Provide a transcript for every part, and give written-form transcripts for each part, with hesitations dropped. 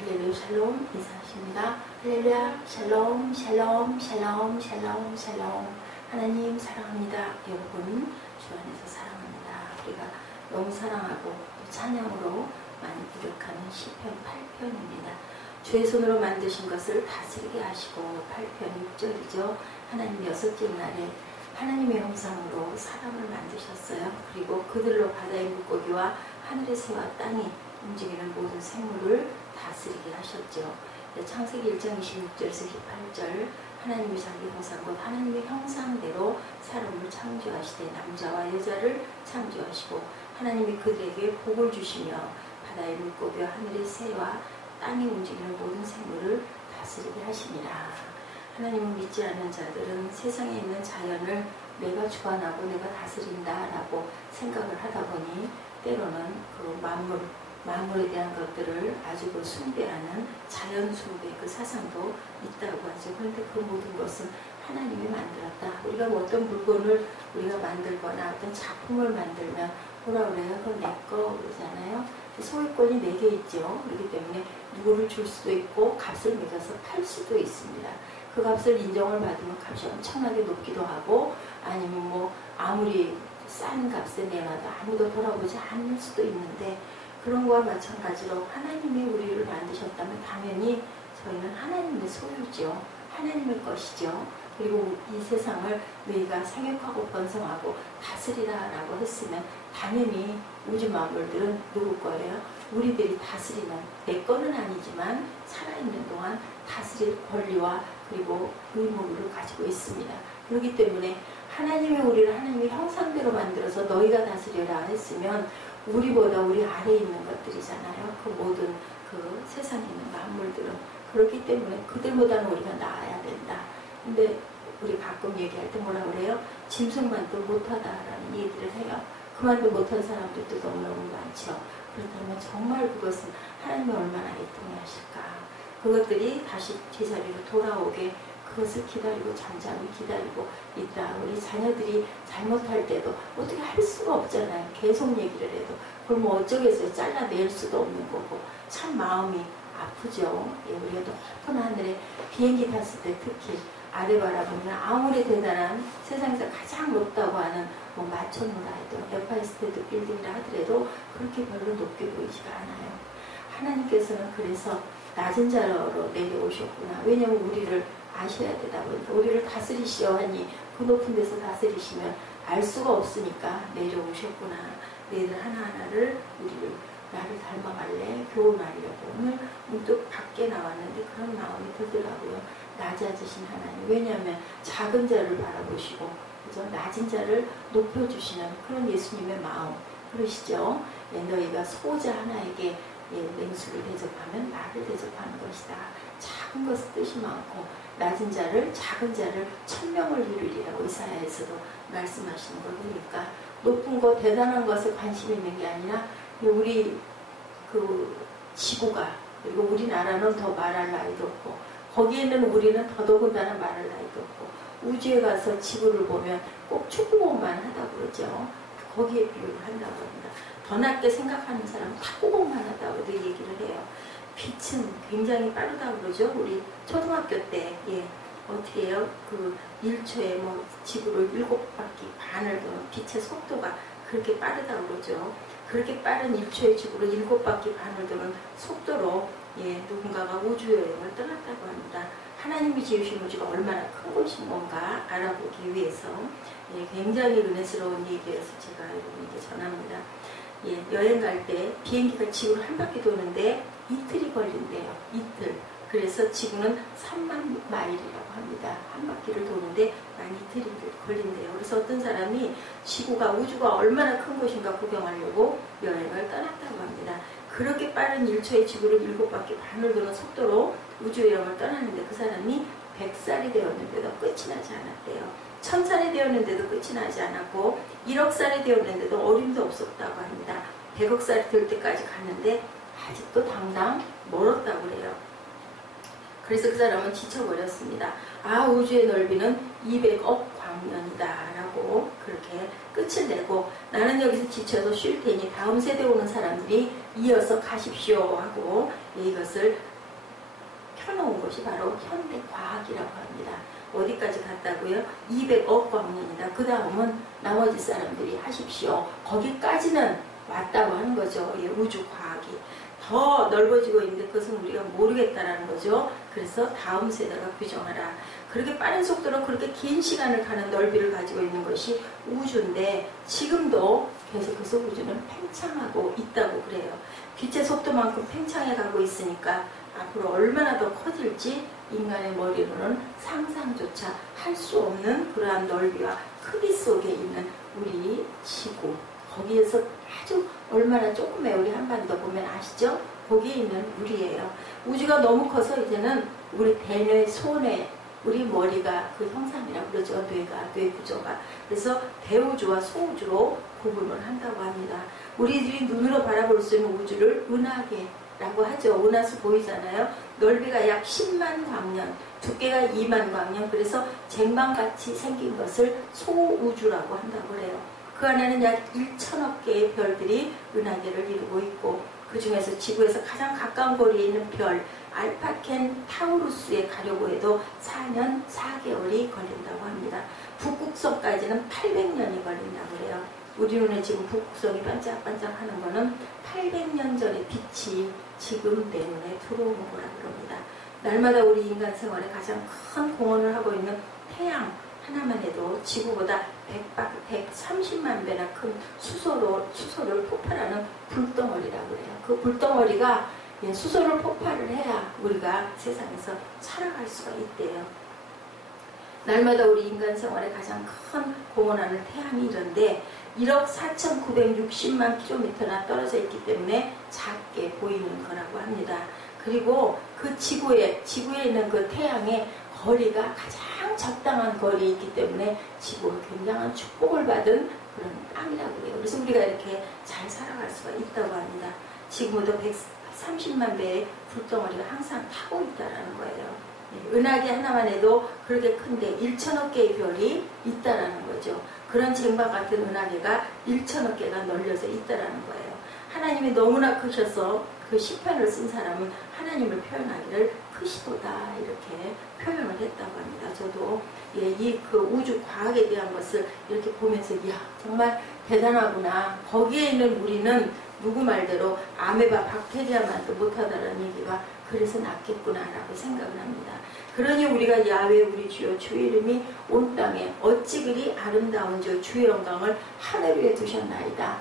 할렐루야 샬롬 인사하십니다. 할렐루야 샬롬 샬롬 샬롬 샬롬 샬롬. 하나님 사랑합니다. 여러분 주 안에서 사랑합니다. 우리가 너무 사랑하고 찬양으로 많이 부족하는 시편 8편입니다. 주의 손으로 만드신 것을 다스리게 하시고 8편 6절이죠. 하나님 여섯째 날에 하나님의 형상으로 사람을 만드셨어요. 그리고 그들로 바다의 물고기와 하늘의 새와 땅이 움직이는 모든 생물을 다스리게 하셨죠. 창세기 1장 26절에서 28절 하나님이 자기 형상 곧 하나님의 형상대로 사람을 창조하시되 남자와 여자를 창조하시고 하나님이 그들에게 복을 주시며 바다의 물고기와 하늘의 새와 땅이 움직이는 모든 생물을 다스리게 하시니라. 하나님을 믿지 않는 자들은 세상에 있는 자연을 내가 주관하고 내가 다스린다 라고 생각을 하다 보니 때로는 그 만물에 대한 것들을 아주 숭배하는 자연 숭배 그 사상도 있다고 하죠. 그런데 그 모든 것은 하나님이 만들었다. 우리가 어떤 물건을 우리가 만들거나 어떤 작품을 만들면 뭐라 그래요? 그건 내 거 그러잖아요. 소유권이 내게 있죠. 그렇기 때문에 누구를 줄 수도 있고 값을 매겨서 팔 수도 있습니다. 그 값을 인정을 받으면 값이 엄청나게 높기도 하고 아니면 뭐 아무리 싼 값에 내놔도 아무도 돌아보지 않을 수도 있는데 그런 거와 마찬가지로 하나님이 우리를 만드셨다면 당연히 저희는 하나님의 소유죠. 하나님의 것이죠. 그리고 이 세상을 너희가 생육하고 번성하고 다스리라 라고 했으면 당연히 우주 만물들은 누구 거예요? 우리들이 다스리는 내 거는 아니지만 살아있는 동안 다스릴 권리와 그리고 의무를 가지고 있습니다. 그렇기 때문에 하나님이 우리를 하나님의 형상대로 만들어서 너희가 다스려라 했으면 우리보다 우리 아래에 있는 것들이잖아요. 그 모든 그 세상에 있는 만물들은. 그렇기 때문에 그들보다는 우리가 나아야 된다. 근데 우리 가끔 얘기할 때 뭐라 그래요? 짐승만도 못하다라는 얘기를 해요. 그만도 못한 사람들도 너무너무 많죠. 그렇다면 정말 그것은 하나님이 얼마나 애통해 하실까. 그것들이 다시 제자리로 돌아오게 그것을 기다리고 잠잠히 기다리고 있다. 우리 자녀들이 잘못할 때도 어떻게 할 수가 없잖아요. 계속 얘기를 해도 그걸 뭐 어쩌겠어요. 잘라낼 수도 없는 거고 참 마음이 아프죠. 예, 우리가 높은 하늘에 비행기 탔을 때 특히 아래 바라보면 아무리 대단한 세상에서 가장 높다고 하는 뭐 마천루라 해도 에파이 스테이트 빌딩이라 하더라도 그렇게 별로 높게 보이지가 않아요. 하나님께서는 그래서 낮은 자로 내려오셨구나. 왜냐하면 우리를 아셔야 되다 보니까 우리를 다스리시오 하니 그 높은 데서 다스리시면 알 수가 없으니까 내려오셨구나. 너희들 하나하나를 우리를 나를 닮아갈래 교훈하려고 오늘 문득 밖에 나왔는데 그런 마음이 들더라고요. 낮아지신 하나님. 왜냐하면 작은 자를 바라보시고 그죠? 낮은 자를 높여주시는 그런 예수님의 마음 그러시죠. 예, 너희가 소자 하나에게 맹수를 대접하면 나를 대접하는 것이다. 작은 것은 뜻이 많고 낮은 자를 작은 자를 천명을 이루리라고 이사야에서도 말씀하시는 걸 보니까 높은 것 대단한 것에 관심이 있는 게 아니라 우리 그 지구가 그리고 우리나라는 더 말할 나위도 없고 거기에 있는 우리는 더더군다나 말할 나위도 없고 우주에 가서 지구를 보면 꼭 축구공만 하다고 그러죠. 거기에 비유를 한다고 합니다. 더 낮게 생각하는 사람은 탁구공만 하다고도 얘기를 해요. 빛은 굉장히 빠르다고 그러죠. 우리 초등학교 때 어떻게 해요? 그 1초에 뭐 지구를 7바퀴 반을 도는 빛의 속도가 그렇게 빠르다고 그러죠. 그렇게 빠른 1초의 지구를 7바퀴 반을 도는 속도로 누군가가 우주여행을 떠났다고 합니다. 하나님이 지으신 우주가 얼마나 큰 곳인 건가 알아보기 위해서 굉장히 은혜스러운 얘기여서 제가 여러분에게 전합니다. 여행 갈 때 비행기가 지구를 한 바퀴 도는데 이틀이 걸린대요. 이틀. 그래서 지구는 3만 마일이라고 합니다. 한 바퀴를 도는데 만 이틀이 걸린대요. 그래서 어떤 사람이 지구가 우주가 얼마나 큰 곳인가 구경하려고 여행을 떠났다고 합니다. 그렇게 빠른 1초의 지구를 7바퀴 반을 도는 속도로 우주 여행을 떠났는데 그 사람이 100살이 되었는데도 끝이 나지 않았대요. 1000살이 되었는데도 끝이 나지 않았고 1억 살이 되었는데도 어림도 없었다고 합니다. 100억 살이 될 때까지 갔는데 아직도 당당 멀었다고 그래요. 그래서 그 사람은 지쳐버렸습니다. 우주의 넓이는 200억 광년이다 라고 그렇게 끝을 내고, 나는 여기서 지쳐서 쉴 테니 다음 세대 오는 사람들이 이어서 가십시오 하고 이것을 펴놓은 것이 바로 현대과학이라고 합니다. 어디까지 갔다고요? 200억 광년이다. 그 다음은 나머지 사람들이 하십시오. 거기까지는 왔다고 하는 거죠. 예, 우주과학이. 더 넓어지고 있는데 그것은 우리가 모르겠다라는 거죠. 그래서 다음 세대가 규정하라. 그렇게 빠른 속도로 그렇게 긴 시간을 가는 넓이를 가지고 있는 것이 우주인데, 지금도 계속해서 우주는 팽창하고 있다고 그래요. 빛의 속도만큼 팽창해 가고 있으니까 앞으로 얼마나 더 커질지 인간의 머리로는 상상조차 할 수 없는 그러한 넓이와 크기 속에 있는 우리 지구, 거기에서 아주 얼마나 조금의 우리 한반도 보면 아시죠? 거기에 있는 우리예요. 우주가 너무 커서 이제는 우리 대뇌, 소뇌, 우리 머리가 그 형상이라고 그러죠. 뇌 구조가. 그래서 대우주와 소우주로 구분을 한다고 합니다. 우리들이 눈으로 바라볼 수 있는 우주를 은하계라고 하죠. 은하수 보이잖아요. 넓이가 약 10만 광년, 두께가 2만 광년, 그래서 쟁반같이 생긴 것을 소우주라고 한다고 해요. 그 안에는 약 1천억 개의 별들이 은하계를 이루고 있고, 그 중에서 지구에서 가장 가까운 거리에 있는 별 알파켄 타우루스에 가려고 해도 4년 4개월이 걸린다고 합니다. 북극성까지는 800년이 걸린다고 해요. 우리 눈에 지금 북극성이 반짝반짝하는 거는 800년 전의 빛이 지금 내 눈에 들어오는 거라 그럽니다. 날마다 우리 인간 생활에 가장 큰 공헌을 하고 있는 태양 하나만 해도 지구보다 130만 배나 큰 수소를 폭발하는 불덩어리라고 해요. 그 불덩어리가 수소를 폭발을 해야 우리가 세상에서 살아갈 수가 있대요. 날마다 우리 인간 생활에 가장 큰 공헌하는 태양이 이런데 1억 4,960만 킬로미터나 떨어져 있기 때문에 작게 보이는 거라고 합니다. 그리고 그 지구에 있는 그 태양의 거리가 가장 적당한 거리에 있기 때문에 지구가 굉장한 축복을 받은 그런 땅이라고 해요. 그래서 우리가 이렇게 잘 살아갈 수가 있다고 합니다. 지금보다 130만 배의 불덩어리가 항상 타고 있다는 거예요. 은하계 하나만 해도 그렇게 큰데 1천억 개의 별이 있다라는 거죠. 그런 쟁반 같은 은하계가 1천억 개가 널려져 있다라는 거예요. 하나님이 너무나 크셔서 그 시편을 쓴 사람은 하나님을 표현하기를 크시도다 이렇게 표현을 했다고 합니다. 저도 이 그 우주 과학에 대한 것을 이렇게 보면서 정말 대단하구나. 거기에 있는 우리는 누구 말대로 아메바 박테리아만도 못하다라는 얘기가 그래서 낫겠구나라고 생각을 합니다. 그러니 우리가 야훼 우리 주여 주의 이름이 온 땅에 어찌 그리 아름다운 주의 영광을 하늘 위에 두셨나이다.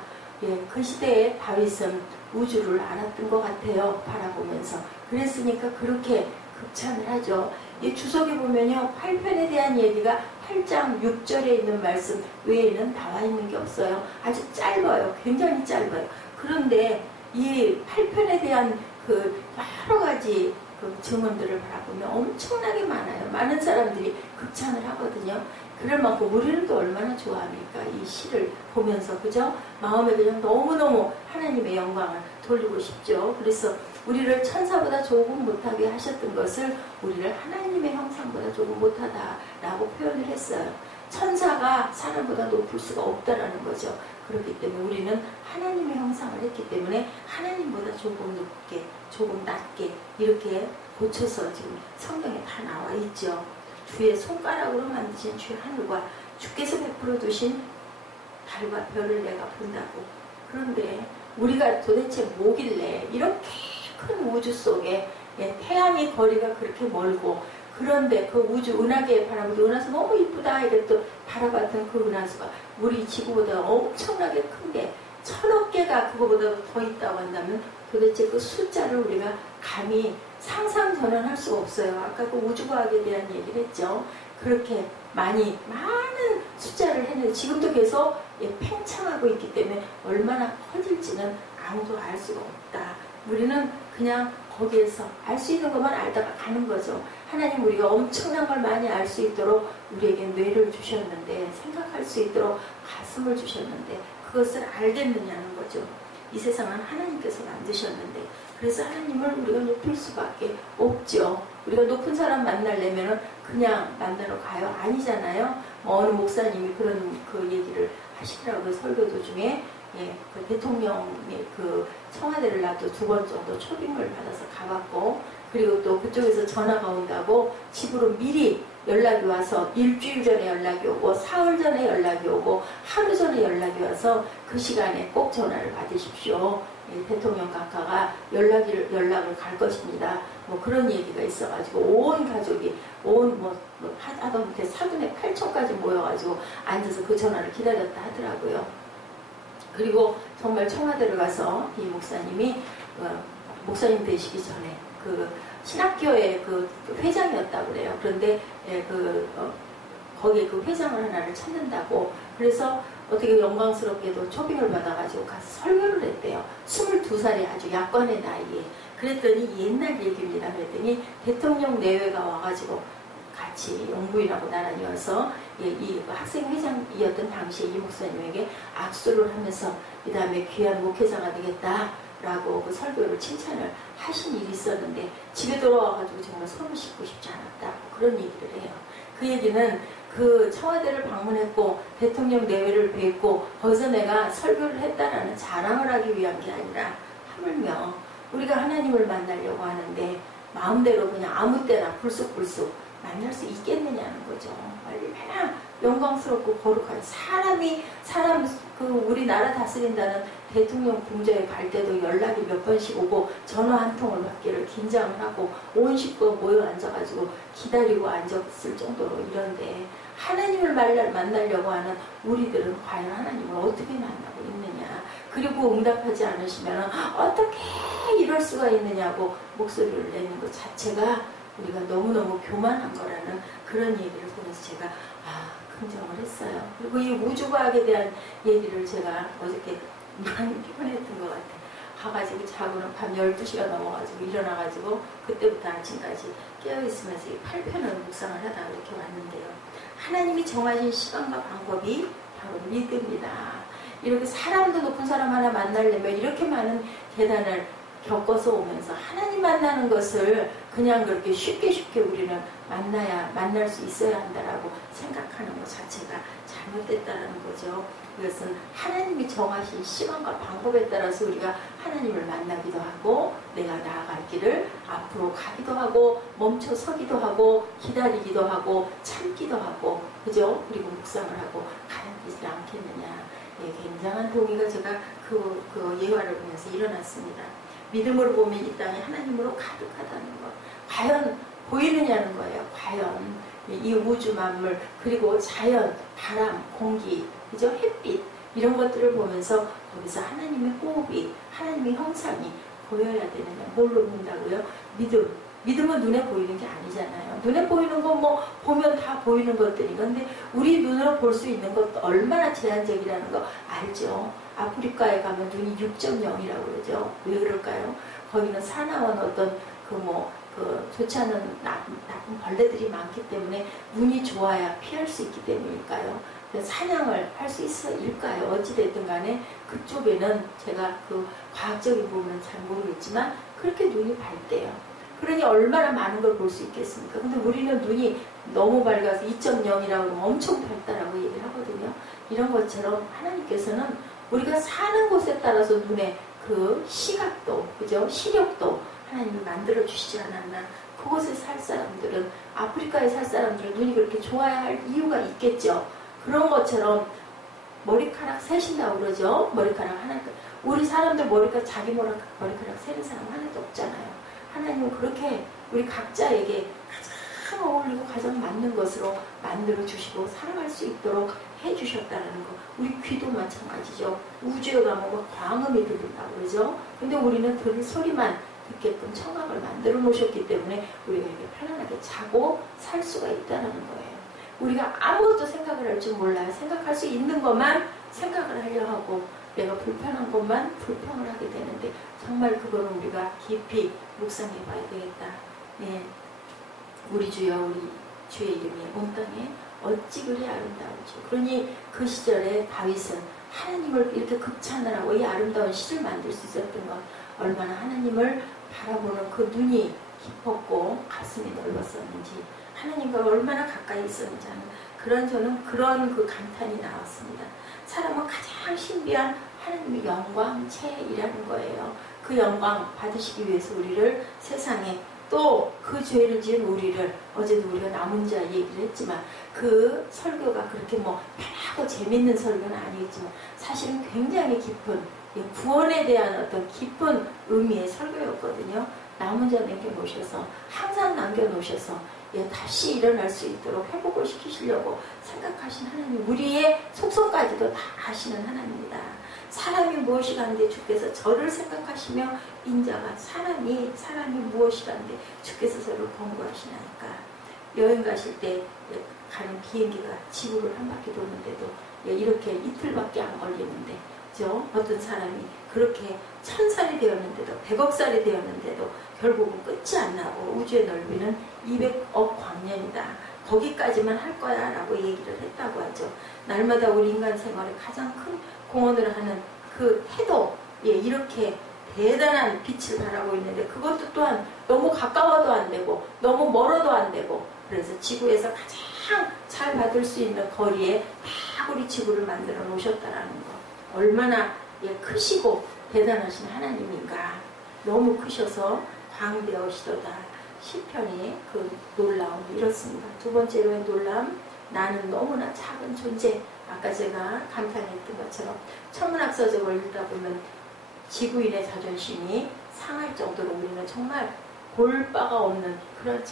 그 시대에 다윗은 우주를 알았던 것 같아요. 바라보면서. 그랬으니까 그렇게 극찬을 하죠. 이 주석에 보면요, 8편에 대한 얘기가 8장 6절에 있는 말씀 외에는 나와 있는 게 없어요. 아주 짧아요. 굉장히 짧아요. 그런데 이 8편에 대한 그 여러 가지 그 증언들을 바라보면 엄청나게 많아요. 많은 사람들이 극찬을 하거든요. 그럴 만큼 우리는 또 얼마나 좋아합니까? 이 시를 보면서, 그죠? 마음에 그냥 너무너무 하나님의 영광을 돌리고 싶죠. 그래서 우리를 천사보다 조금 못하게 하셨던 것을 우리를 하나님의 형상보다 조금 못하다라고 표현을 했어요. 천사가 사람보다 높을 수가 없다라는 거죠. 그렇기 때문에 우리는 하나님의 형상을 했기 때문에 하나님보다 조금 높게, 조금 낮게 이렇게 고쳐서 지금 성경에 다 나와 있죠. 주의 손가락으로 만드신 주의 하늘과 주께서 베풀어 두신 달과 별을 내가 본다고. 그런데 우리가 도대체 뭐길래 이렇게 큰 우주 속에 태양의 거리가 그렇게 멀고, 그런데 그 우주 은하계에 바라보고 은하수 너무 이쁘다 이래 또 바라봤던 그 은하수가 우리 지구보다 엄청나게 큰데 1,000억 개가 그거보다 더 있다고 한다면 도대체 그 숫자를 우리가 감히 상상 전환할 수가 없어요. 아까 그 우주과학에 대한 얘기를 했죠. 그렇게 많은 숫자를 했는데 지금도 계속 팽창하고 있기 때문에 얼마나 커질지는 아무도 알 수가 없다. 우리는 그냥 거기에서 알 수 있는 것만 알다가 가는 거죠. 하나님 우리가 엄청난 걸 많이 알 수 있도록 우리에게 뇌를 주셨는데, 생각할 수 있도록 가슴을 주셨는데 그것을 알겠느냐는 거죠. 이 세상은 하나님께서 만드셨는데 그래서 하나님을 우리가 높일 수밖에 없죠. 우리가 높은 사람 만나려면 그냥 만나러 가요? 아니잖아요. 어느 목사님이 그런 그 얘기를 하시더라고요. 설교 도중에. 예, 그 대통령의 그 청와대를 나도 2번 정도 초빙을 받아서 가봤고, 그리고 또 그쪽에서 전화가 온다고 집으로 미리 연락이 와서 일주일 전에 연락이 오고 사흘 전에 연락이 오고 하루 전에 연락이 와서 그 시간에 꼭 전화를 받으십시오. 예, 대통령 각하가 연락을 갈 것입니다. 뭐 그런 얘기가 있어가지고 온 가족이 하다못해 4분의 8척까지 모여가지고 앉아서 그 전화를 기다렸다 하더라고요. 그리고 정말 청와대를 가서 이 목사님이 목사님 되시기 전에 그 신학교의 그 회장이었다고 그래요. 그런데 거기에 그 회장을 하나를 찾는다고. 그래서 어떻게 영광스럽게도 초빙을 받아가지고 가서 설교를 했대요. 22살의 아주 약관의 나이에. 그랬더니 옛날 얘기입니다. 그랬더니 대통령 내외가 와가지고 같이 영부인하고 나란히 와서 이 학생회장이었던 당시에 이 목사님에게 악수를 하면서 그 다음에 귀한 목회자가 되겠다라고 그 설교를 칭찬을 하신 일이 있었는데 집에 돌아와가지고 정말 손을 씻고 싶지 않았다. 그런 얘기를 해요. 그 얘기는 그 청와대를 방문했고 대통령 내외를 뵙고 거기서 내가 설교를 했다라는 자랑을 하기 위한 게 아니라 하물며 우리가 하나님을 만나려고 하는데 마음대로 그냥 아무 때나 불쑥불쑥 만날 수 있겠느냐는 거죠. 얼마나 영광스럽고 거룩한 사람 우리나라 다스린다는 대통령 궁전에 갈 때도 연락이 몇 번씩 오고 전화 한 통을 받기를 긴장을 하고 온 식구가 모여 앉아가지고 기다리고 앉았을 정도로 이런데 하나님을 만나려고 하는 우리들은 과연 하나님을 어떻게 만나고 있느냐. 그리고 응답하지 않으시면 어떻게 이럴 수가 있느냐고 목소리를 내는 것 자체가 우리가 너무너무 교만한 거라는 그런 얘기를 보면서 제가 긍정을 했어요. 그리고 이 우주과학에 대한 얘기를 제가 어저께 많이 피곤했던 것 같아요. 가가지고 자고는 밤 12시가 넘어가지고 일어나가지고 그때부터 아침까지 깨어있으면서 8편을 묵상을 하다가 이렇게 왔는데요. 하나님이 정하신 시간과 방법이 바로 믿음이다. 이렇게 사람도 높은 사람 하나 만나려면 이렇게 많은 계단을 겪어서 오면서 하나님 만나는 것을 그냥 그렇게 쉽게 우리는 만날 수 있어야 한다라고 생각하는 것 자체가 잘못됐다는 거죠. 그것은 하나님이 정하신 시간과 방법에 따라서 우리가 하나님을 만나기도 하고 내가 나아갈 길을 앞으로 가기도 하고 멈춰 서기도 하고 기다리기도 하고 참기도 하고 그죠? 그리고 묵상을 하고 가는 것이 않겠느냐. 예, 굉장한 동의가 제가 그 예화를 보면서 일어났습니다. 믿음으로 보면 이 땅이 하나님으로 가득하다는 것. 과연 보이느냐는 거예요. 과연 이 우주 만물 그리고 자연, 바람, 공기, 그죠? 햇빛 이런 것들을 보면서 거기서 하나님의 호흡이 하나님의 형상이 보여야 되느냐. 뭘로 본다고요? 믿음은 눈에 보이는 게 아니잖아요. 눈에 보이는 건 뭐 보면 다 보이는 것들이 근데 우리 눈으로 볼 수 있는 것도 얼마나 제한적이라는 거 알죠. 아프리카에 가면 눈이 6.0이라고 그러죠. 왜 그럴까요? 거기는 사나운 어떤 좋지 않은 나쁜 벌레들이 많기 때문에 눈이 좋아야 피할 수 있기 때문일까요? 사냥을 할 수 있을까요? 어찌됐든 간에 그쪽에는 제가 그 과학적인 부분은 잘 모르겠지만 그렇게 눈이 밝대요. 그러니 얼마나 많은 걸 볼 수 있겠습니까? 근데 우리는 눈이 너무 밝아서 2.0이라고 하면 엄청 밝다라고 얘기를 하거든요. 이런 것처럼 하나님께서는 우리가 사는 곳에 따라서 눈의 그 시각도, 그죠? 시력도 하나님이 만들어 주시지 않았나. 그곳에 살 사람들은, 아프리카에 살 사람들은 눈이 그렇게 좋아야 할 이유가 있겠죠. 그런 것처럼 머리카락 세신다고 그러죠. 머리카락 하나, 우리 사람들 자기 머리카락 세는 사람 하나도 없잖아요. 하나님은 그렇게 우리 각자에게 가장 어울리고 가장 맞는 것으로 만들어 주시고 살아갈 수 있도록 해주셨다는 거. 우리 귀도 마찬가지죠. 우주에 가면 광음이 들린다고 그러죠. 근데 우리는 들을 소리만 듣게끔 청각을 만들어 놓으셨기 때문에 우리가 이렇게 편안하게 자고 살 수가 있다는 거예요. 우리가 아무것도 생각을 할 줄 몰라요. 생각할 수 있는 것만 생각을 하려 하고 내가 불편한 것만 불평을 하게 되는데 정말 그거는 우리가 깊이 묵상해 봐야 되겠다. 네. 우리 주여 우리 주의 이름이 온 땅에 어찌 그리 아름다운지. 그러니 그 시절에 다윗은 하나님을 이렇게 극찬을 하고 이 아름다운 시를 만들 수 있었던 건 얼마나 하나님을 바라보는 그 눈이 깊었고 가슴이 넓었었는지, 하나님과 얼마나 가까이 있었는지 하는 저는 그 감탄이 나왔습니다. 사람은 가장 신비한 하나님의 영광체이라는 거예요. 그 영광 받으시기 위해서 우리를 세상에, 또 그 죄를 지은 우리를, 어제도 우리가 남은 자 얘기를 했지만, 그 설교가 그렇게 뭐 편하고 재밌는 설교는 아니겠지만 사실은 굉장히 깊은, 구원에 대한 어떤 깊은 의미의 설교였거든요. 남은 자 남겨놓으셔서, 항상 남겨놓으셔서 다시 일어날 수 있도록 회복을 시키시려고 생각하신 하나님, 우리의 속성까지도 다 아시는 하나님입니다. 사람이 무엇이 가는데 주께서 저를 생각하시며 인자가 사람이 무엇이 가는데 주께서 저를 권고하시나이까. 여행 가실 때 가는 비행기가 지구를 한 바퀴 도는데도 이렇게 이틀밖에 안 걸리는데, 어떤 사람이 그렇게 1000살이 되었는데도 100억 살이 되었는데도 결국은 끝이 안 나고 우주의 넓이는 200억 광년이다. 거기까지만 할 거야 라고 얘기를 했다고 하죠. 날마다 우리 인간 생활의 가장 큰 공헌을 하는 그 태도, 이렇게 대단한 빛을 바라고 있는데, 그것도 또한 너무 가까워도 안 되고 너무 멀어도 안 되고, 그래서 지구에서 가장 잘 받을 수 있는 거리에 다 우리 지구를 만들어 놓으셨다라는 거. 얼마나 크시고 대단하신 하나님인가. 너무 크셔서 광대하시도다. 시편이 그 놀라움이 이렇습니다. 두 번째로의 놀람, 나는 너무나 작은 존재. 아까 제가 감탄했던 것처럼 천문학 서적을 읽다 보면 지구인의 자존심이 상할 정도로 우리는 정말 볼 바가 없는 그런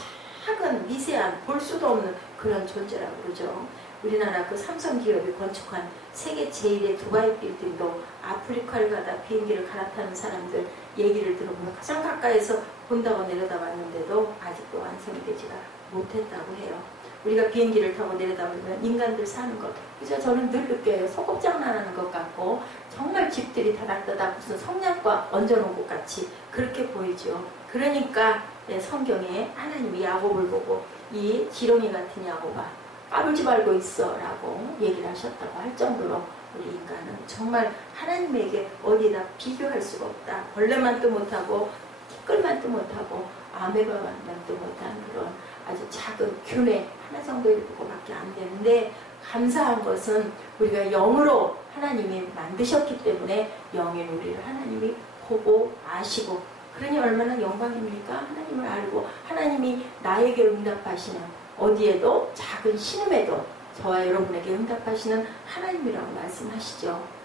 작은 미세한, 볼 수도 없는 그런 존재라고 그러죠. 우리나라 그 삼성기업이 건축한 세계 제1의 두바이 빌딩도 아프리카를 가다 비행기를 갈아타는 사람들 얘기를 들어보면 가장 가까이서 본다고 내려다봤는데도 아직도 완성이 되지가 못했다고 해요. 우리가 비행기를 타고 내려다보면 인간들 사는 것, 그죠? 저는 늘 느껴요. 소꿉장난하는 것 같고 정말 집들이 다닥다닥 무슨 성냥과 얹어놓은 것 같이 그렇게 보이죠. 그러니까 성경에 하나님이 야곱을 보고 이 지렁이 같은 야곱아 까불지 말고 있어 라고 얘기를 하셨다고 할 정도로 우리 인간은 정말 하나님에게 어디다 비교할 수가 없다. 벌레만도 못하고 티끌만도 못하고 아메바만도 못한 그런 아주 작은 균의 하나 정도의 그거밖에 안 되는데, 감사한 것은 우리가 영으로 하나님이 만드셨기 때문에 영인 우리를 하나님이 보고 아시고, 그러니 얼마나 영광입니까? 하나님을 알고 하나님이 나에게 응답하시는, 어디에도 작은 신음에도 저와 여러분에게 응답하시는 하나님이라고 말씀하시죠.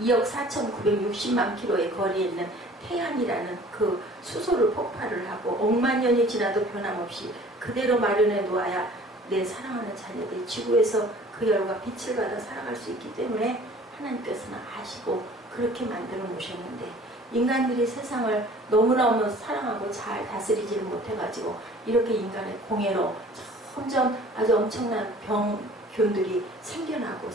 2억 4,960만 킬로의 거리에 있는 태양이라는 그 수소를 폭발을 하고 억만 년이 지나도 변함없이 그대로 마련해 놓아야 내 사랑하는 자녀들이 지구에서 그 열과 빛을 받아 살아갈 수 있기 때문에 하나님께서는 아시고 그렇게 만들어 놓으셨는데, 인간들이 세상을 너무너무 사랑하고 잘 다스리지를 못해가지고 이렇게 인간의 공해로 점점 아주 엄청난 병균들이 생겨나고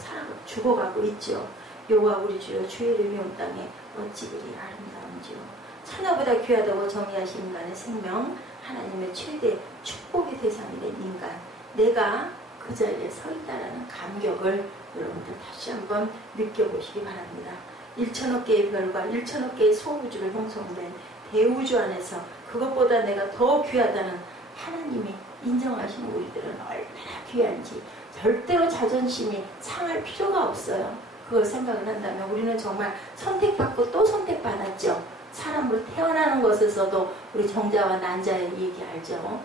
죽어가고 있죠. 여호와 우리 주여 주의 이름이 온 땅에 어찌 그리 아름다운지요. 천하보다 귀하다고 정의하신 인간의 생명, 하나님의 최대 축복의 대상이 된 인간, 내가 그 자리에 서 있다라는 감격을 여러분들 다시 한번 느껴보시기 바랍니다. 1천억 개의 별과 1천억 개의 소우주를 형성된 대우주 안에서 그것보다 내가 더 귀하다는 하나님이 인정하시는 우리들은 얼마나 귀한지 절대로 자존심이 상할 필요가 없어요. 그걸 생각을 한다면 우리는 정말 선택받고 또 선택받았죠. 사람으로 태어나는 것에서도 우리 정자와 난자의 얘기 알죠.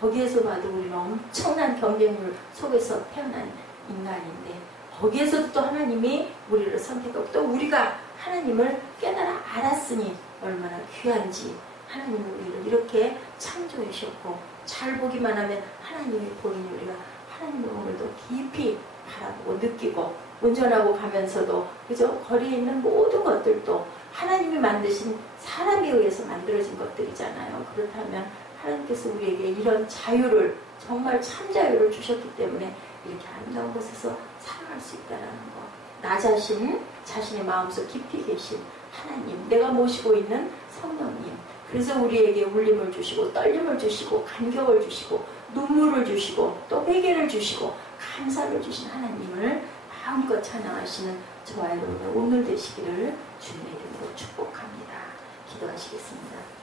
거기에서 봐도 우리는 엄청난 경쟁률 속에서 태어난 인간인데, 거기에서도 또 하나님이 우리를 선택하고 또 우리가 하나님을 깨달아 알았으니 얼마나 귀한지, 하나님이 우리를 이렇게 창조해 주셨고 잘 보기만 하면 하나님이 보이니 우리가 하나님의 오늘도 깊이 바라보고 느끼고, 운전하고 가면서도 그죠? 거리에 있는 모든 것들도 하나님이 만드신 사람에 의해서 만들어진 것들이잖아요. 그렇다면 하나님께서 우리에게 이런 자유를, 정말 참 자유를 주셨기 때문에 이렇게 아름다운 곳에서 살아갈 수 있다는 것. 나 자신의 마음속 깊이 계신 하나님, 내가 모시고 있는 성령님, 그래서 우리에게 울림을 주시고 떨림을 주시고 감격을 주시고 눈물을 주시고 또 회개를 주시고 감사를 주신 하나님을 마음껏 찬양하시는 저와 여러분의 오늘 되시기를 주님의 이름으로 축복합니다. 기도하시겠습니다.